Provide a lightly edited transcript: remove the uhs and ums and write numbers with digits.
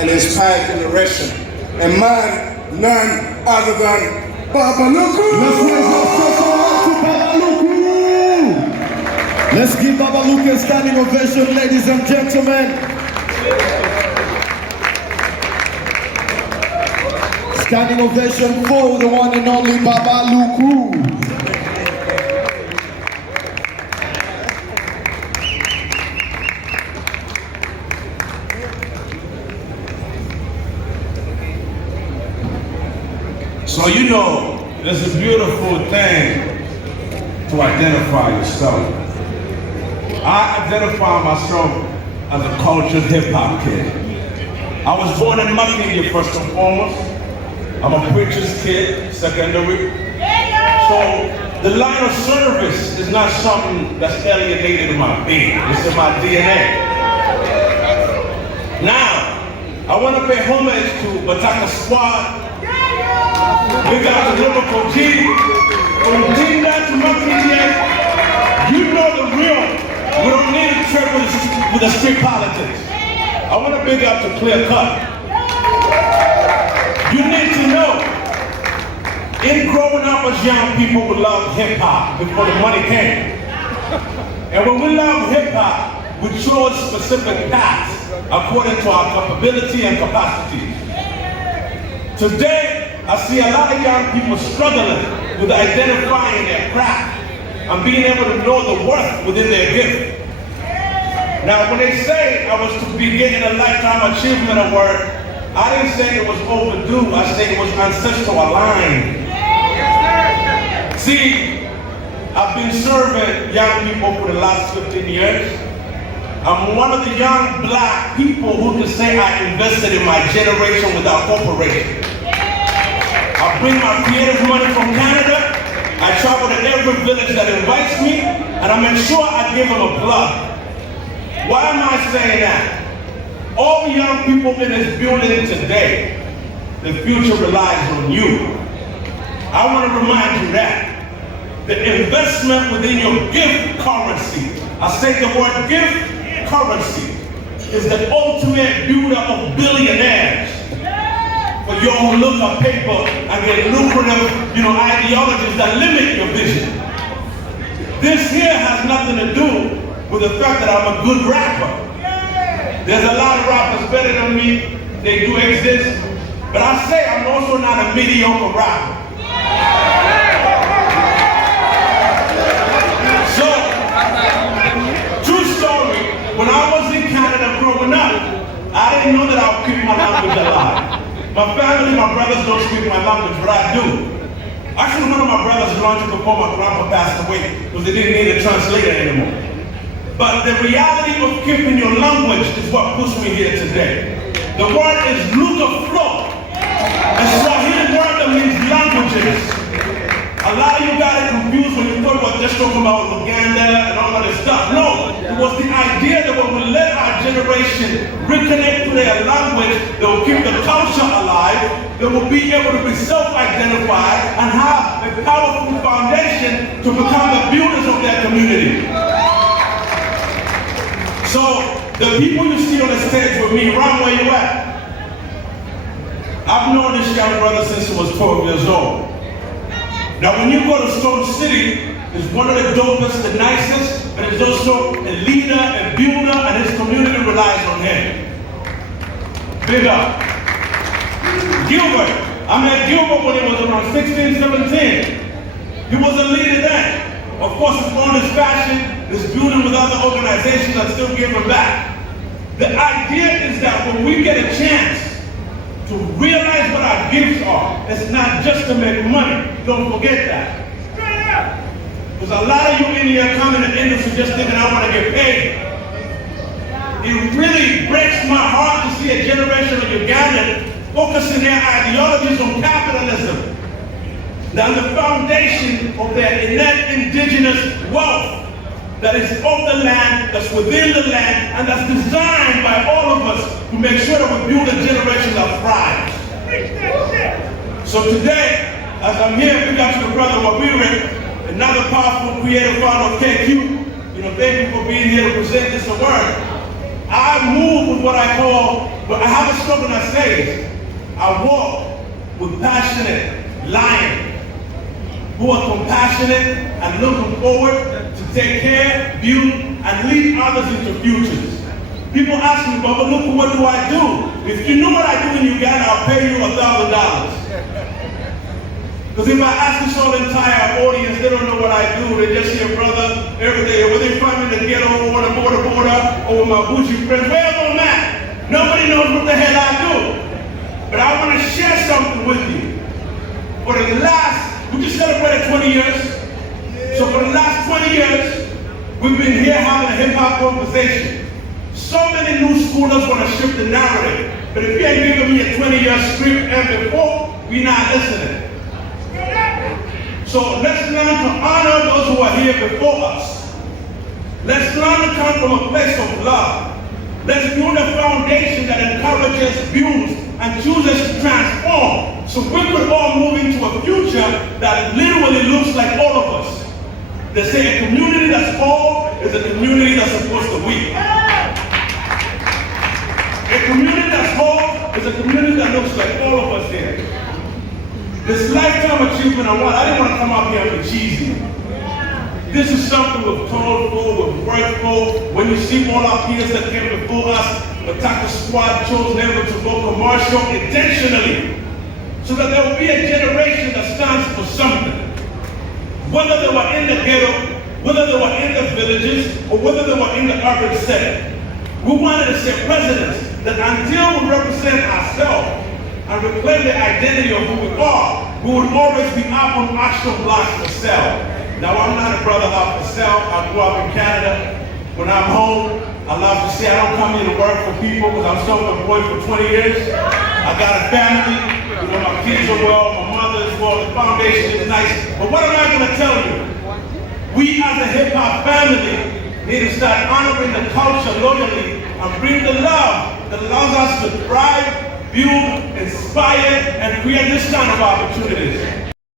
and inspired generation. And man, none other than Babaluku! Let's raise our to Babaluku! Let's give Babaluku a standing ovation, ladies and gentlemen. Standing ovation for the one and only Babaluku. So you know, it's a beautiful thing to identify yourself. I identify myself as a cultured hip-hop kid. I was born in Makinya first and foremost. I'm a preacher's kid, secondary. So the line of service is not something that's alienated in my being. It's in my DNA. Now, I want to pay homage to Bataka Squad. We got the lyrical G. From Dinda to Makinya, you know the real. We don't need to trip with the street politics. I want to big up to Clear Cut. You need to know, in growing up as young people, we loved hip-hop before the money came. And when we love hip-hop, we chose specific paths according to our capability and capacity. Today, I see a lot of young people struggling with identifying their craft and being able to know the worth within their gift. Now, when they say I was to be getting a Lifetime Achievement Award, I didn't say it was overdue, I said it was ancestral aligned. See, I've been serving young people for the last 15 years. I'm one of the young black people who can say I invested in my generation without corporation. I bring my creative money from Canada. I travel to every village that invites me, and I make sure I give them a plug. Why am I saying that? All the young people in this building today, the future relies on you. I want to remind you that the investment within your gift currency, I say the word gift currency, is the ultimate builder of billionaires. For you all look at paper and get lucrative, ideologies that limit your vision. This here has nothing to do with the fact that I'm a good rapper. There's a lot of rappers better than me, they do exist, but I say I'm also not a mediocre rapper. So, true story, when I was in Canada growing up, I didn't know that I would keep my language alive. My family, my brothers don't speak my language, but I do. Actually, one of my brothers learned it before my grandpa passed away because they didn't need a translator anymore. But the reality of keeping your language is what pushed me here today. The word is Luka Flow. And Swahili word that means languages. A lot of you got it confused when you thought about just talking about Uganda and all of this stuff. No, it was the idea that when we let our generation reconnect to their language, they will keep the culture alive, they will be able to be self-identified and have a powerful foundation to become the builders of their community. So, the people you see on the stage with me, run where you at. I've known this young brother since he was 12 years old. Now, when you go to Stone City, it's one of the dopest, the nicest, but it's also a leader, a builder, and his community relies on him. Big up. Gilbert. I met Gilbert when he was around 16, 17. He was a leader then. Of course, he's on his passion, is building with other organizations that still giving back. The idea is that when we get a chance to realize what our gifts are, it's not just to make money. Don't forget that. Because a lot of you in here come in the industry just thinking I want to get paid. It really breaks my heart to see a generation of Ugandans focusing their ideologies on capitalism. Now the foundation of their innate indigenous wealth that is of the land, that's within the land, and that's designed by all of us to make sure that we build a generation that thrives. So today, as I'm here, we got your brother Wabiri, another powerful creative founder of KQ. Thank you for being here to present this award. I move with what I call, but I have my slogan I say is, I walk with passionate lions who are compassionate and looking forward to take care, build, and lead others into futures. People ask me, Babaluku, what do I do? If you know what I do in Uganda, I'll pay you $1,000. Because if I ask this whole entire audience, they don't know what I do. They just see a brother every day, whether they find me in the ghetto or the border, or with my bougie friends, wherever I'm at. Nobody knows what the hell I do. But I want to share something with you. For the last, we just celebrated 20 years. So for the last 20 years, we've been here having a hip-hop conversation. So many new schoolers want to shift the narrative. But if you ain't giving me a 20-year script and before, we're not listening. So let's learn to honor those who are here before us. Let's learn to come from a place of love. Let's build a foundation that encourages, builds, and chooses to transform, so we could all move into a future that literally looks like all of us. They say a community that's whole is a community that's supposed to weep. A community that's whole is a community that looks like all of us here. This lifetime achievement award, I didn't want to come up here and be cheesy. This is something we've told for, we've worked for. When you see all our peers that came before us, the Taka Squad chose never to go commercial intentionally, so that there will be a generation that stands for something. Whether they were in the ghetto, whether they were in the villages, or whether they were in the urban setting. We wanted to set precedents that until we represent ourselves and reclaim the identity of who we are, we would always be out on auction blocks for sale. Now, I'm not a brother out for sale. I grew up in Canada. When I'm home, I love to say I don't come here to work for people because I'm self-employed for 20 years. I got a family. You know, my kids are well, my mother is well, the foundation is nice. But what am I going to tell you? We as a hip-hop family need to start honoring the culture loyally and bring the love that allows us to thrive, build, inspire, and create this kind of opportunities.